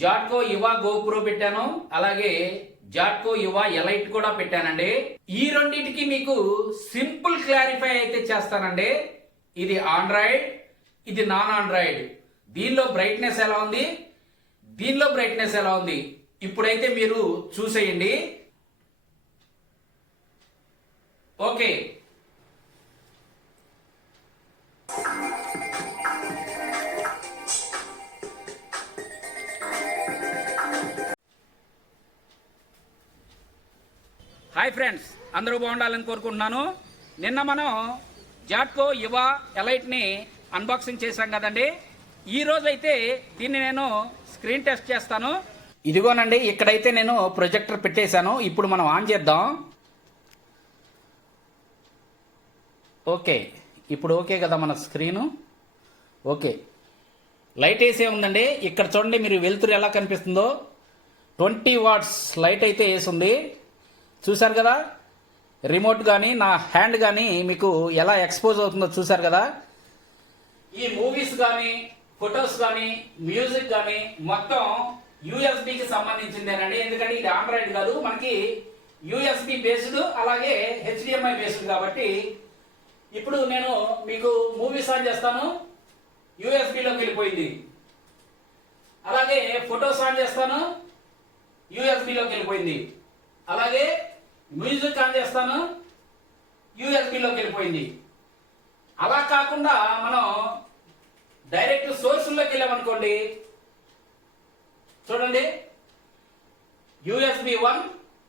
జాట్కో యువ గోప్రో పెట్టాను, అలాగే జాట్కో యువ ఎలైట్ కూడా పెట్టానండి. ఈ రెండింటికి మీకు సింపుల్ క్లారిఫై అయితే చేస్తానండి. ఇది ఆండ్రాయిడ్, ఇది నాన్ ఆండ్రాయిడ్. దీనిలో బ్రైట్నెస్ ఎలా ఉంది, దీనిలో బ్రైట్నెస్ ఎలా ఉంది ఇప్పుడైతే మీరు చూసేయండి. ఓకే, హాయ్ ఫ్రెండ్స్, అందరూ బాగుండాలని కోరుకుంటున్నాను. నిన్న మనం జాట్కో యువ ఎలైట్ని అన్బాక్సింగ్ చేశాం కదండి. ఈ రోజు అయితే దీన్ని నేను స్క్రీన్ టెస్ట్ చేస్తాను. ఇదిగోనండి, ఇక్కడైతే నేను ప్రొజెక్టర్ పెట్టేశాను. ఇప్పుడు మనం ఆన్ చేద్దాం. ఓకే, ఇప్పుడు ఓకే కదా మన స్క్రీను. ఓకే, లైట్ వేసే ఉందండి. ఇక్కడ చూడండి, మీరు వెలుతురు ఎలా కనిపిస్తుందో. 20 వాట్స్ లైట్ అయితే వేసింది. చూశారు కదా, రిమోట్ కానీ నా హ్యాండ్ కానీ మీకు ఎలా ఎక్స్పోజ్ అవుతుందో చూశారు కదా. ఈ మూవీస్ కానీ, ఫొటోస్ కానీ, మ్యూజిక్ కానీ మొత్తం యూఎస్బికి సంబంధించిందేనండి. ఎందుకంటే ఇది ఆండ్రాయిడ్ కాదు, మనకి యూఎస్బి బేస్డ్ అలాగే హెచ్డిఎంఐ బేస్డ్ కాబట్టి. ఇప్పుడు నేను మీకు మూవీస్ ఆన్ చేస్తాను, యూఎస్బిలోకి వెళ్ళిపోయింది. అలాగే ఫొటోస్ ఆన్ చేస్తాను, యూఎస్బిలోకి వెళ్ళిపోయింది. అలాగే మ్యూజిక్ ఆన్ చేస్తాను, యూఎస్బిలోకి వెళ్ళిపోయింది. అలా కాకుండా మనం డైరెక్ట్ సోర్స్లోకి వెళ్ళామనుకోండి, చూడండి, యూఎస్బి 1,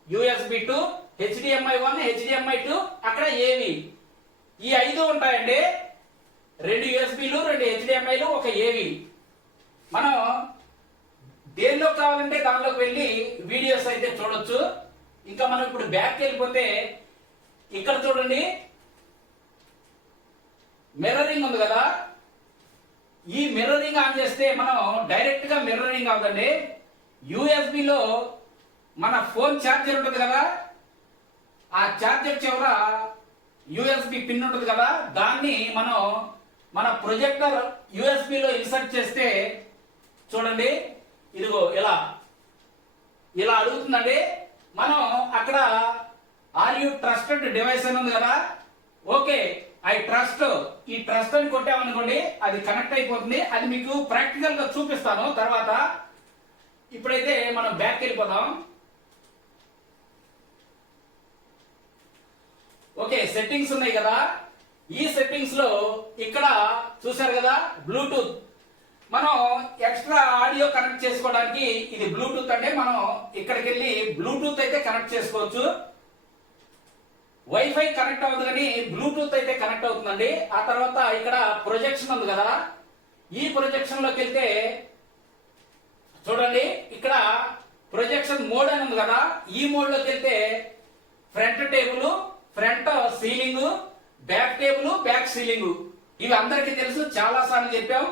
యూఎస్బి 2, హెచ్డిఎంఐ 1, హెచ్డిఎంఐ 2, అక్కడ ఏవి, ఈ 5 ఉంటాయండి. 2 యూఎస్బిలు, 2 హెచ్డిఎంఐలు, ఒక ఏవి. మనం దేనిలో కావాలంటే దానిలోకి వెళ్ళి వీడియోస్ అయితే చూడొచ్చు. ఇంకా మనం ఇప్పుడు బ్యాక్ వెళ్ళిపోతే ఇక్కడ చూడండి, మిర్రరింగ్ ఉంది కదా. ఈ మిర్రరింగ్ ఆన్ చేస్తే మనం డైరెక్ట్ గా మిర్రరింగ్ అవుతుంది. యూఎస్బిలో మన ఫోన్ ఛార్జర్ ఉంటుంది కదా, ఆ ఛార్జర్ చివర యూఎస్బి పిన్ ఉంటుంది కదా, దాన్ని మనం మన ప్రొజెక్టర్ యూఎస్బిలో ఇన్సర్ట్ చేస్తే చూడండి, ఇదిగో ఇలా ఇలా అడుగుతుందండి. మనం అక్కడ ఆర్ యూ ట్రస్టెడ్ డివైస్ అని ఉంది కదా. ఓకే, ఐ ట్రస్ట్, ఈ ట్రస్ట్ అని కొట్టామనుకోండి, అది కనెక్ట్ అయిపోతుంది. అది మీకు ప్రాక్టికల్ గా చూపిస్తాను తర్వాత. ఇప్పుడైతే మనం బ్యాక్ వెళ్ళిపోదాం. ఓకే, సెట్టింగ్స్ ఉన్నాయి కదా. ఈ సెట్టింగ్స్ లో ఇక్కడ చూసారు కదా, బ్లూటూత్. మనం ఎక్స్ట్రా ఆడియో కనెక్ట్ చేసుకోవడానికి ఇది బ్లూటూత్ అంటే మనం ఇక్కడికి వెళ్ళి బ్లూటూత్ అయితే కనెక్ట్ చేసుకోవచ్చు. వైఫై కనెక్ట్ అవ్వదు కానీ బ్లూటూత్ అయితే కనెక్ట్ అవుతుందండి. ఆ తర్వాత ఇక్కడ ప్రొజెక్షన్ ఉంది కదా, ఈ ప్రొజెక్షన్ లోకి వెళ్తే చూడండి, ఇక్కడ ప్రొజెక్షన్ మోడ్ అని ఉంది కదా. ఈ మోడ్ లోకి వెళ్తే front table, front ceiling, back table, back ceiling, ఇవి అందరికీ తెలుసు, చాలా సార్లు చెప్పాం.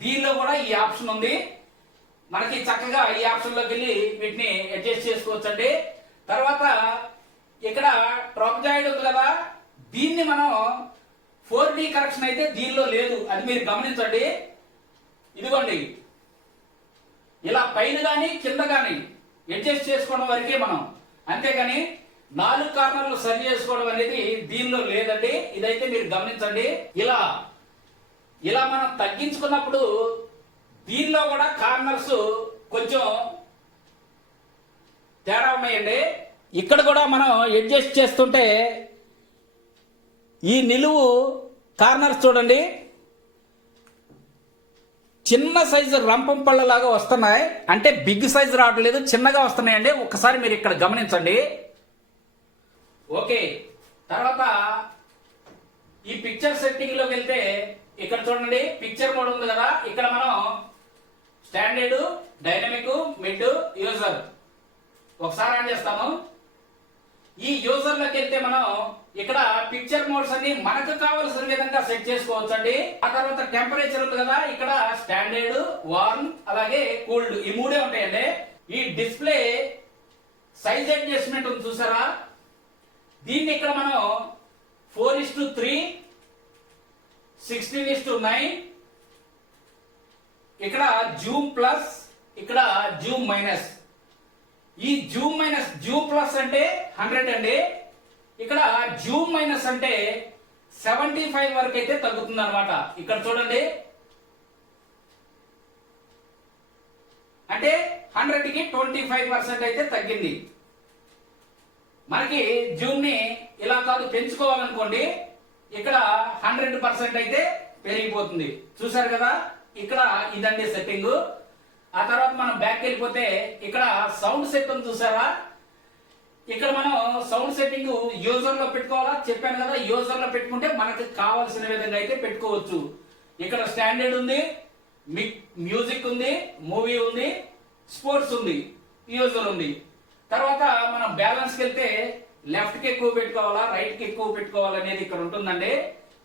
దీనిలో కూడా ఈ ఆప్షన్ ఉంది. మనకి చక్కగా ఈ ఆప్షన్ లోకి వెళ్ళి వీటిని అడ్జస్ట్ చేసుకోవచ్చండి. తర్వాత ఇక్కడ ట్రాప్జాయిడ్ ఉంది కదా, దీన్ని మనం 4D కరెక్షన్ అయితే దీనిలో లేదు, అది మీరు గమనించండి. ఇదిగోండి, ఇలా పైన కానీ కింద కానీ అడ్జస్ట్ చేసుకోవడం వరకే మనం, అంతేగాని 4 కార్నర్లు సరి చేసుకోవడం అనేది దీనిలో లేదండి. ఇదైతే మీరు గమనించండి. ఇలా ఇలా మనం తగ్గించుకున్నప్పుడు దీనిలో కూడా కార్నర్స్ కొంచెం తేడా ఉన్నాయండి. ఇక్కడ కూడా మనం అడ్జస్ట్ చేస్తుంటే ఈ నిలువు కార్నర్స్ చూడండి, చిన్న సైజు రంపం పళ్ళలాగా వస్తున్నాయి. అంటే బిగ్ సైజు రావట్లేదు, చిన్నగా వస్తున్నాయండి. ఒకసారి మీరు ఇక్కడ గమనించండి. ఓకే, తర్వాత ఈ పిక్చర్ సెట్టింగ్ లోకి వెళ్తే ఇక్కడ చూడండి, పిక్చర్ మోడ్ ఉంది కదా. ఇక్కడ మనం స్టాండర్డ్, డైనమిక్, మిడ్, యూజర్ ఒకసారి ఆన్ చేస్తాము. ఈ యూజర్ లోకి వెళ్తే మనం ఇక్కడ పిక్చర్ మోడ్స్ అన్ని మనకు కావలసిన విధంగా సెట్ చేసుకోవచ్చు అండి. ఆ తర్వాత టెంపరేచర్ ఉంది కదా, ఇక్కడ స్టాండర్డ్, వార్మ్, అలాగే కూల్డ్, ఈ 3 ఉంటాయండి. ఈ డిస్ప్లే సైజ్ అడ్జస్ట్మెంట్ ఉంది చూసారా, దీన్ని ఇక్కడ మనం 4:3, 16:9, ఇక్కడ జూమ్ ప్లస్, ఇక్కడ జూమ్ మైనస్. ఈ జూమ్ మైనస్, జూమ్ ప్లస్ అంటే 100 అండి. ఇక్కడ జూమ్ మైనస్ అంటే 75 వరకు అయితే తగ్గుతుంది అనమాట. ఇక్కడ చూడండి, అంటే 100కి 25% అయితే తగ్గింది. మనకి జూమ్ ని ఇలా కాదు పెంచుకోవాలనుకోండి, ఇక్కడ 100% అయితే పెరిగిపోతుంది. చూసారు కదా, ఇక్కడ ఇదండి సెట్టింగ్. ఆ తర్వాత మనం బ్యాక్ వెళ్ళిపోతే ఇక్కడ సౌండ్ సెట్ ఉంది చూసారా. ఇక్కడ మనం సౌండ్ సెట్టింగ్ యూజర్ లో పెట్టుకోవాలా చెప్పాను కదా. యూజర్ లో పెట్టుకుంటే మనకు కావాల్సిన విధంగా అయితే పెట్టుకోవచ్చు. ఇక్కడ స్టాండర్డ్ ఉంది, మ్యూజిక్ ఉంది, మూవీ ఉంది, స్పోర్ట్స్ ఉంది, యూజర్ ఉంది. తర్వాత మనం బ్యాలెన్స్ కి వెళ్తే లెఫ్ట్ కి ఎక్కువ పెట్టుకోవాలా, రైట్ కి ఎక్కువ పెట్టుకోవాలా అనేది ఇక్కడ ఉంటుందండి.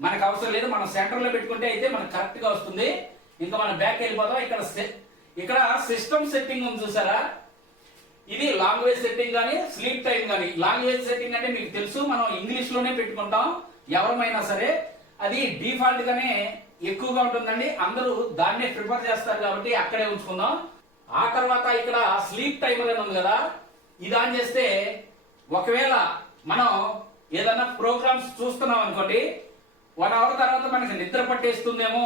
మనకు అవసరం లేదు, మనం సెంటర్ లో పెట్టుకుంటే అయితే మనకు కరెక్ట్ గా వస్తుంది. ఇంకా మనం బ్యాక్ వెళ్ళిపోతాం. ఇక్కడ సిస్టమ్ సెట్టింగ్ ఉంది చూసారా. ఇది లాంగ్వేజ్ సెట్టింగ్ కానీ స్లీప్ టైం కానీ. లాంగ్వేజ్ సెట్టింగ్ అంటే మీకు తెలుసు, మనం ఇంగ్లీష్ లోనే పెట్టుకుంటాం ఎవరమైనా సరే. అది డిఫాల్ట్ గానే ఎక్కువగా ఉంటుందండి, అందరూ దాన్నే ప్రిఫర్ చేస్తారు కాబట్టి అక్కడే ఉంచుకుందాం. ఆ తర్వాత ఇక్కడ స్లీప్ టైమర్ అని ఉంది కదా, ఇది ఆన్ చేస్తే ఒకవేళ మనం ఏదైనా ప్రోగ్రామ్స్ చూస్తున్నాం అనుకోండి, 1 అవర్ తర్వాత మనకి నిద్ర పట్టేస్తుందేమో,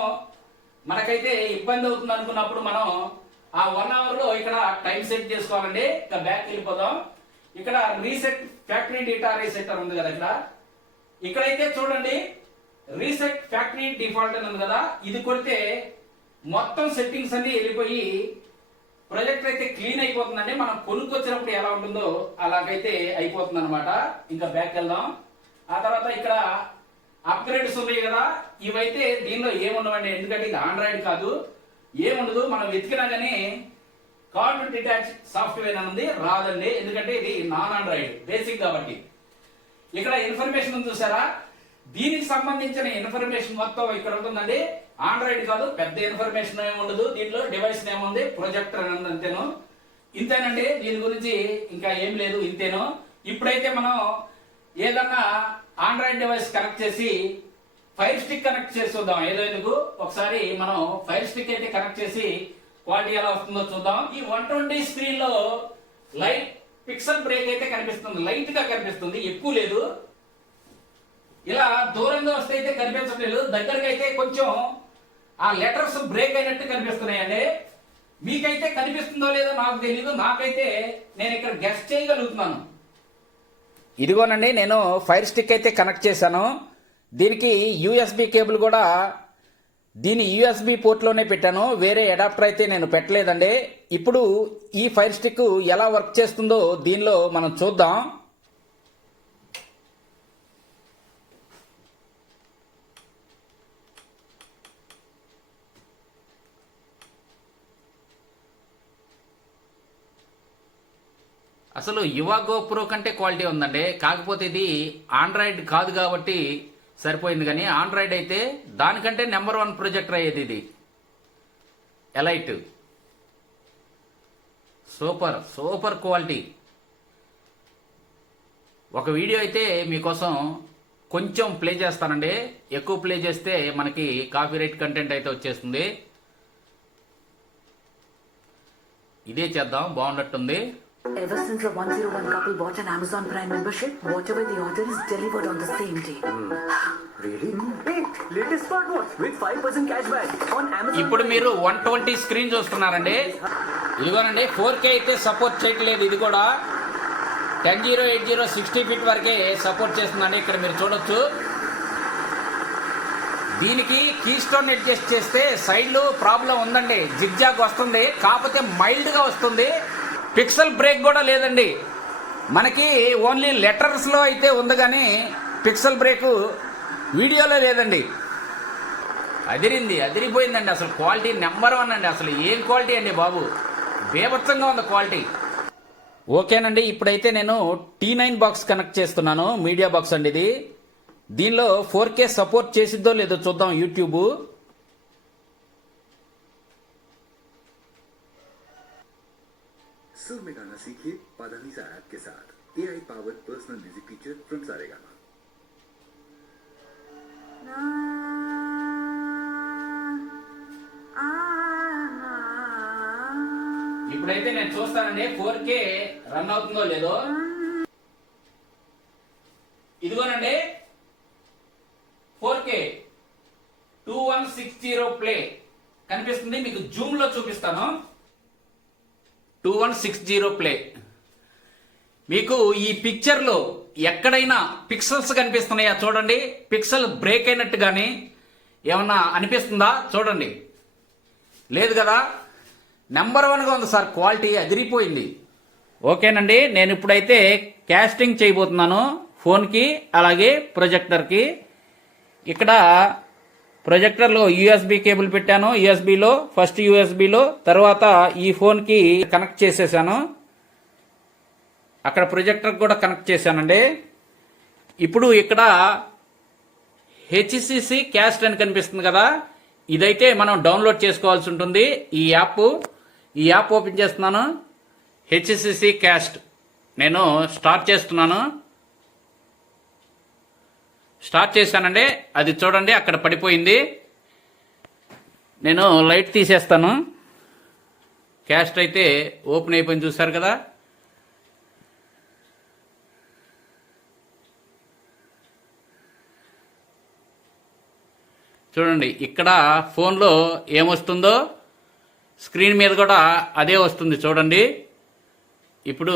మనకైతే ఇబ్బంది అవుతుంది అనుకున్నప్పుడు మనం ఆ 1 అవర్ లో ఇక్కడ టైం సెట్ చేసుకోవాలండి. ఇక బ్యాక్ వెళ్ళిపోదాం. ఇక్కడ రీసెట్ ఫ్యాక్టరీ డేటా రీసెట్ అని ఉంది కదా, ఇక్కడైతే చూడండి రీసెట్ ఫ్యాక్టరీ డిఫాల్ట్ అని ఉంది కదా, ఇది కొడితే మొత్తం సెట్టింగ్స్ అన్ని వెళ్ళిపోయి ప్రొజెక్టర్ అయితే క్లీన్ అయిపోతుందండి. మనం కొనుక్కొచ్చినప్పుడు ఎలా ఉంటుందో అలాగైతే అయిపోతుంది అనమాట. ఇంకా బ్యాక్ వెళ్దాం. ఆ తర్వాత ఇక్కడ అప్గ్రేడ్స్ ఉన్నాయి కదా, ఇవైతే దీనిలో ఏముండవండి, ఎందుకంటే ఇది ఆండ్రాయిడ్ కాదు, ఏముండదు. మనం వెతికినా కానీ కార్డ్ డిటాచ్ సాఫ్ట్వేర్ అని ఉంది, రాదండి, ఎందుకంటే ఇది నాన్ ఆండ్రాయిడ్ బేసిక్ కాబట్టి. ఇక్కడ ఇన్ఫర్మేషన్ ఉంది చూసారా, దీనికి సంబంధించిన ఇన్ఫర్మేషన్ మొత్తం ఇక్కడ ఉంటుందండి. ఆండ్రాయిడ్ కాదు, పెద్ద ఇన్ఫర్మేషన్ ఏమి ఉండదు దీంట్లో. డివైస్ నేమ్ ఉంది, ప్రొజెక్టర్ అని ఉంది, అంతేను. ఇంతేనండి, దీని గురించి ఇంకా ఏం లేదు, ఇంతేను. ఇప్పుడైతే మనం ఏదన్నా ఆండ్రాయిడ్ డివైస్ కనెక్ట్ చేసి ఫైర్ స్టిక్ కనెక్ట్ చేసి చూద్దాం. ఏదో ఎందుకు ఒకసారి మనం ఫైర్ స్టిక్ అయితే కనెక్ట్ చేసి క్వాలిటీ ఎలా వస్తుందో చూద్దాం. ఈ 120 స్క్రీన్ లో లైట్ పిక్సెల్ బ్రేక్ అయితే కనిపిస్తుంది, లైట్ గా కనిపిస్తుంది, ఎక్కువ లేదు. ఇలా దూరంగా వస్తే అయితే కనిపించట్లేదు, దగ్గరగా అయితే కొంచెం ఆ లెటర్స్ బ్రేక్ అయినట్టు కనిపిస్తున్నాయండి. మీకైతే కనిపిస్తుందో లేదో నాకు తెలీదు, నాకైతే నేను ఇక్కడ గెస్ట్ చేయగలుగుతున్నాను. ఇదిగోనండి, నేను ఫైర్ స్టిక్ అయితే కనెక్ట్ చేశాను. దీనికి యూఎస్బి కేబుల్ కూడా దీని యూఎస్బి పోర్ట్లోనే పెట్టాను, వేరే అడాప్టర్ అయితే నేను పెట్టలేదండి. ఇప్పుడు ఈ ఫైర్ స్టిక్ ఎలా వర్క్ చేస్తుందో దీనిలో మనం చూద్దాం. అసలు యువ గోప్రో కంటే క్వాలిటీ ఉందండి, కాకపోతే ఇది ఆండ్రాయిడ్ కాదు కాబట్టి సరిపోయింది. కానీ ఆండ్రాయిడ్ అయితే దానికంటే నెంబర్ 1 ప్రొజెక్టర్ అయ్యేది ఇది. Elite super super quality. ఒక వీడియో అయితే మీకోసం కొంచెం ప్లే చేస్తానండి, ఎక్కువ ప్లే చేస్తే మనకి కాపీరైట్ కంటెంట్ అయితే వచ్చేస్తుంది. ఇదే చేద్దాం, బాగున్నట్టుంది. Ever since the 101 couple bought an Amazon Prime membership, whatever they order is delivered on the same day. Really? Hey, latest smartwatch with 5% cashback on Amazon. ఇప్పుడు మీరు 120 స్క్రీన్ చూస్తున్నారండి. ఇదిగోనండి 4K అయితే సపోర్ట్ చేయట్లేదు, ఇది కూడా 1080 60 ఫీట్ వరకే సపోర్ట్ చేస్తుందండి. ఇక్కడ మీరు చూడొచ్చు. దీనికి కీ స్టోన్ అడ్జస్ట్ చేస్తే సైడ్లు ప్రాబ్లం ఉందండి, జిగ్జాగ్ వస్తుంది, కాకపోతే మైల్డ్ గా వస్తుంది. పిక్సెల్ బ్రేక్ కూడా లేదండి, మనకి ఓన్లీ లెటర్స్ లో అయితే ఉంది, కానీ పిక్సెల్ బ్రేక్ వీడియోలో లేదండి. అదిరిపోయిందండి, అసలు క్వాలిటీ నెంబర్ 1 అండి. అసలు ఏం క్వాలిటీ అండి బాబు, బేభత్సంగా ఉంది క్వాలిటీ. ఓకేనండి, ఇప్పుడైతే నేను T9 బాక్స్ కనెక్ట్ చేస్తున్నాను, మీడియా బాక్స్ అండి ఇది. దీనిలో 4K సపోర్ట్ చేసిద్దో లేదో చూద్దాం. యూట్యూబ్ सुर में गाना सीखिए पाधानीसा ऐप के साथ। AI powered personal music teacher from Saregama. ఇప్పుడైతే నేను చూస్తానండి 4K రన్ అవుతుందో లేదో. ఇదిగోనండి 4K 2160 ప్లే కనిపిస్తుంది. మీకు జూమ్ లో చూపిస్తాను. 2160 ప్లే. మీకు ఈ పిక్చర్ లో ఎక్కడైనా పిక్సెల్స్ కనిపిస్తున్నాయా చూడండి. పిక్సెల్ బ్రేక్ అయినట్టు కానీ ఏమన్నా అనిపిస్తుందా చూడండి. లేదు కదా. నెంబర్ 1గా ఉంది సార్, క్వాలిటీ అదిరిపోయింది. ఓకేనండి, నేను ఇప్పుడైతే కాస్టింగ్ చేయబోతున్నాను ఫోన్కి అలాగే ప్రొజెక్టర్కి. ఇక్కడ ప్రొజెక్టర్లో యూఎస్బి కేబుల్ పెట్టాను. యూఎస్బిలో ఫస్ట్ యూఎస్బిలో, తర్వాత ఈ ఫోన్కి కనెక్ట్ చేసేసాను. అక్కడ ప్రొజెక్టర్ కూడా కనెక్ట్ చేశానండి. ఇప్పుడు ఇక్కడ హెచ్సిసి క్యాస్ట్ అని కనిపిస్తుంది కదా, ఇదైతే మనం డౌన్లోడ్ చేసుకోవాల్సి ఉంటుంది. ఈ యాప్ ఓపెన్ చేస్తున్నాను. హెచ్సిసి క్యాస్ట్ నేను స్టార్ట్ చేస్తున్నాను. స్టార్ట్ చేశానండి. అది చూడండి అక్కడ పడిపోయింది. నేను లైట్ తీసేస్తాను. క్యాస్ట్ అయితే ఓపెన్ అయిపోయింది, చూసారు కదా. చూడండి ఇక్కడ ఫోన్లో ఏమొస్తుందో స్క్రీన్ మీద కూడా అదే వస్తుంది చూడండి. ఇప్పుడు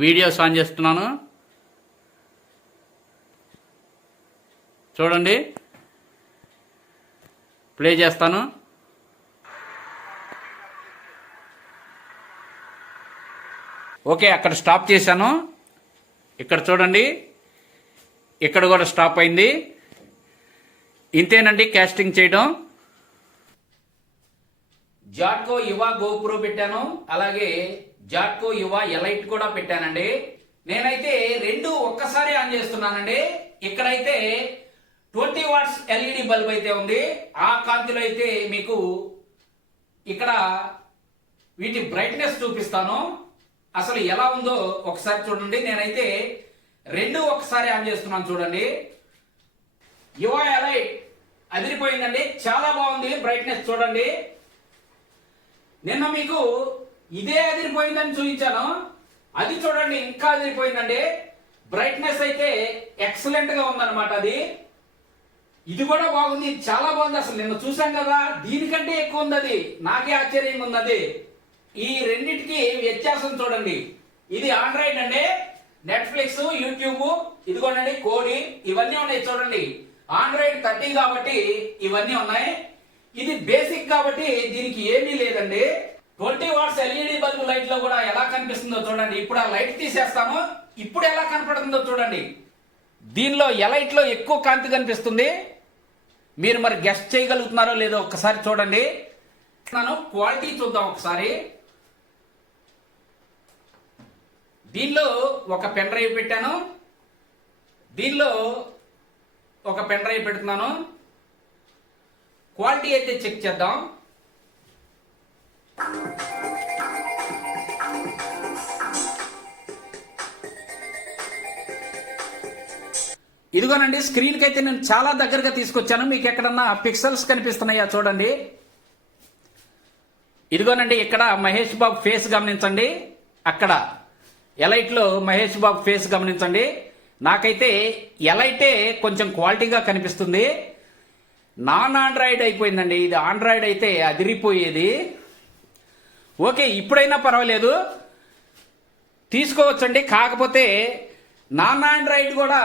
వీడియోస్ ఆన్ చేస్తున్నాను. చూడండి, ప్లే చేస్తాను. ఓకే, అక్కడ స్టాప్ చేశాను. ఇక్కడ చూడండి, ఇక్కడ కూడా స్టాప్ అయింది. ఇంతేనండి కాస్టింగ్ చేయడం. జాట్కో యువ గోప్రో పెట్టాను, అలాగే జాట్కో యువ ఎలైట్ కూడా పెట్టానండి. నేనైతే రెండు ఒక్కసారి ఆన్ చేస్తున్నానండి. ఇక్కడైతే 20 వాట్స్ ఎల్ఈడి బల్బ్ అయితే ఉంది. ఆ కాంతిలో అయితే మీకు ఇక్కడ వీటి బ్రైట్నెస్ చూపిస్తాను. అసలు ఎలా ఉందో ఒకసారి చూడండి. నేనైతే రెండు ఒకసారి ఆన్ చేస్తున్నాను చూడండి. యువ ఎలైట్ అదిరిపోయిందండి, చాలా బాగుంది బ్రైట్నెస్ చూడండి. నిన్న మీకు ఇదే అదిరిపోయిందని చూపించాను, అది చూడండి ఇంకా అదిరిపోయిందండి. బ్రైట్నెస్ అయితే ఎక్సలెంట్ గా ఉందన్నమాట. అది ఇది కూడా బాగుంది, చాలా బాగుంది. అసలు నిన్న చూసాం కదా, దీనికంటే ఎక్కువ ఉంది. అది నాకే ఆశ్చర్యంగా ఉంది. అది ఈ రెండింటికి వ్యత్యాసం చూడండి. ఇది ఆండ్రాయిడ్ అండి, నెట్ఫ్లిక్స్, యూట్యూబ్, ఇదిగోండి కోడి, ఇవన్నీ ఉన్నాయి చూడండి. ఆండ్రాయిడ్ 13 కాబట్టి ఇవన్నీ ఉన్నాయి. ఇది బేసిక్ కాబట్టి దీనికి ఏమీ లేదండి. 20 వాట్స్ ఎల్ఈడి బల్బ్ లైట్ లో కూడా ఎలా కనిపిస్తుందో చూడండి. ఇప్పుడు ఆ లైట్ తీసేస్తాము, ఇప్పుడు ఎలా కనపడుతుందో చూడండి. దీనిలో ఎలైట్ లో ఎక్కువ కాంతి కనిపిస్తుంది. మీరు మరి గెస్ట్ చేయగలుగుతున్నారో లేదో ఒక్కసారి చూడండి. క్వాలిటీ చూద్దాం ఒకసారి. దీనిలో ఒక పెన్ డ్రైవ్ పెట్టాను, దీనిలో ఒక పెన్ డ్రైవ్ పెడుతున్నాను. క్వాలిటీ అయితే చెక్ చేద్దాం. ఇదిగోనండి, స్క్రీన్ కి అయితే నేను చాలా దగ్గరగా తీసుకొచ్చాను. మీకు ఎక్కడన్నా పిక్సెల్స్ కనిపిస్తున్నాయా చూడండి. ఇదిగోనండి, ఇక్కడ మహేష్ బాబు ఫేస్ గమనించండి. అక్కడ ఎలైట్ లో మహేష్ బాబు ఫేస్ గమనించండి. నాకైతే ఎలైటే కొంచెం క్వాలిటీగా కనిపిస్తుంది. నాన్ ఆండ్రాయిడ్ అయిపోయిందండి. ఇది ఆండ్రాయిడ్ అయితే అదిరిపోయేది. ఓకే, ఇప్పుడైనా పర్వాలేదు తీసుకోవచ్చండి. కాకపోతే నాన్ ఆండ్రాయిడ్ కూడా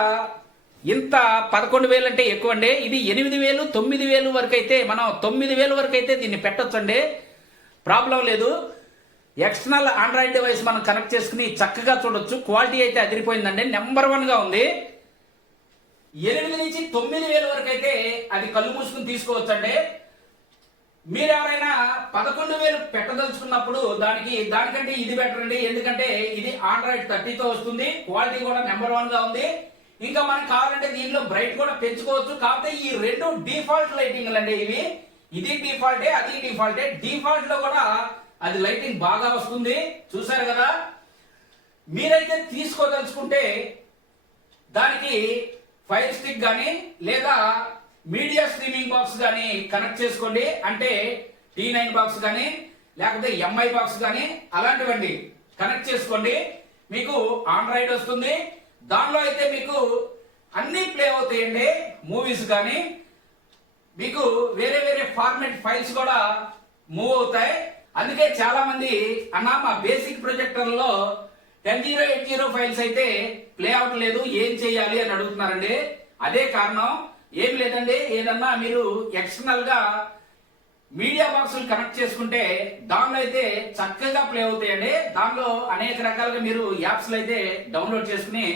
ఇంత 11,000 అంటే ఎక్కువ అండి. ఇది 8,000 9,000 వరకు అయితే, మనం 9,000 వరకు అయితే దీన్ని పెట్టొచ్చండి, ప్రాబ్లం లేదు. ఎక్స్టర్నల్ ఆండ్రాయిడ్ డివైస్ మనం కనెక్ట్ చేసుకుని చక్కగా చూడొచ్చు. క్వాలిటీ అయితే అదిరిపోయిందండి, నెంబర్ 1గా ఉంది. 8 నుంచి 9,000 వరకు అయితే అది కళ్ళు మూసుకుని తీసుకోవచ్చండి. మీరు ఎవరైనా 11,000 పెట్టదలుచుకున్నప్పుడు దానికంటే ఇది బెటర్ అండి. ఎందుకంటే ఇది ఆండ్రాయిడ్ 30తో వస్తుంది, క్వాలిటీ కూడా నెంబర్ 1గా ఉంది. ఇంకా మనకు కావాలంటే దీంట్లో బ్రైట్ కూడా పెంచుకోవచ్చు. కాకపోతే ఈ రెండు డిఫాల్ట్ లైటింగ్ అండి. ఇది డిఫాల్టే, అది డిఫాల్టే. డిఫాల్ట్ లో కూడా అది లైటింగ్ బాగా వస్తుంది, చూసారు కదా. మీరైతే తీసుకోదలుచుకుంటే దానికి ఫైర్ స్టిక్ కానీ లేదా మీడియా స్ట్రీమింగ్ బాక్స్ కానీ కనెక్ట్ చేసుకోండి. అంటే T9 బాక్స్ కానీ లేకపోతే ఎంఐ బాక్స్ కానీ అలాంటివండి కనెక్ట్ చేసుకోండి. మీకు ఆండ్రాయిడ్ వస్తుంది. దానిలో అయితే మీకు అన్ని ప్లే అవుతాయండి, మూవీస్ కానీ మీకు వేరే వేరే ఫార్మెట్ ఫైల్స్ కూడా మూవ్ అవుతాయి. అందుకే చాలా మంది అన్న మా బేసిక్ ప్రొజెక్టర్లో 10080 ఫైల్స్ అయితే ప్లే అవ్వట్లేదు, ఏం చేయాలి అని అడుగుతున్నారండి. అదే కారణం, ఏం లేదండి. ఏదన్నా మీరు ఎక్స్టర్నల్ గా మీడియా బాక్సులు కనెక్ట్ చేసుకుంటే దానిలో అయితే చక్కగా ప్లే అవుతాయండి. దానిలో అనేక రకాలుగా మీరు యాప్స్ అయితే డౌన్లోడ్ చేసుకుని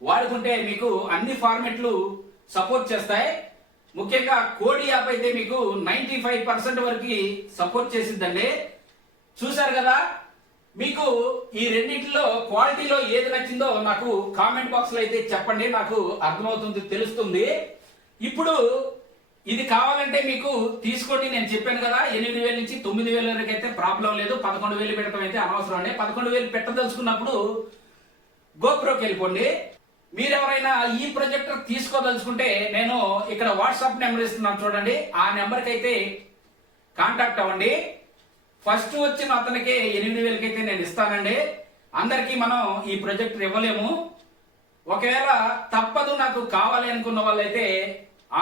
వాడుకుంటే మీకు అన్ని ఫార్మెట్లు సపోర్ట్ చేస్తాయి. ముఖ్యంగా కోడి యాప్ అయితే మీకు 95% వరకు సపోర్ట్ చేసిద్దండి. చూసారు కదా, మీకు ఈ రెండింటిలో క్వాలిటీలో ఏది నచ్చిందో నాకు కామెంట్ బాక్స్ లో అయితే చెప్పండి, నాకు అర్థమవుతుంది, తెలుస్తుంది. ఇప్పుడు ఇది కావాలంటే మీకు తీసుకోండి. నేను చెప్పాను కదా 8,000 నుంచి 9,000 వరకు అయితే ప్రాబ్లం లేదు. 11,000 పెట్టడం అయితే అనవసరం అండి. 11,000 పెట్టదలుచుకున్నప్పుడు గోప్రోకి వెళ్ళిపోండి. మీరెవరైనా ఈ ప్రొజెక్టర్ తీసుకోదలుచుకుంటే నేను ఇక్కడ వాట్సాప్ నెంబర్ ఇస్తున్నాను చూడండి, ఆ నెంబర్కి అయితే కాంటాక్ట్ అవ్వండి. ఫస్ట్ వచ్చిన అతనికి 8,000 అయితే నేను ఇస్తానండి. అందరికీ మనం ఈ ప్రొజెక్టర్ ఇవ్వలేము. ఒకవేళ తప్పదు నాకు కావాలి అనుకున్న వాళ్ళైతే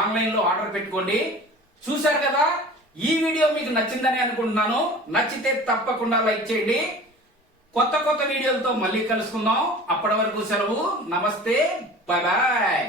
ఆన్లైన్ లో ఆర్డర్ పెట్టుకోండి. చూశారు కదా, ఈ వీడియో మీకు నచ్చిందని అనుకుంటున్నాను. నచ్చితే తప్పకుండా లైక్ చేయండి. కొత్త కొత్త వీడియోలతో మళ్ళీ కలుసుకుందాం. అప్పటి వరకు సెలవు. నమస్తే, బాయ్ బాయ్.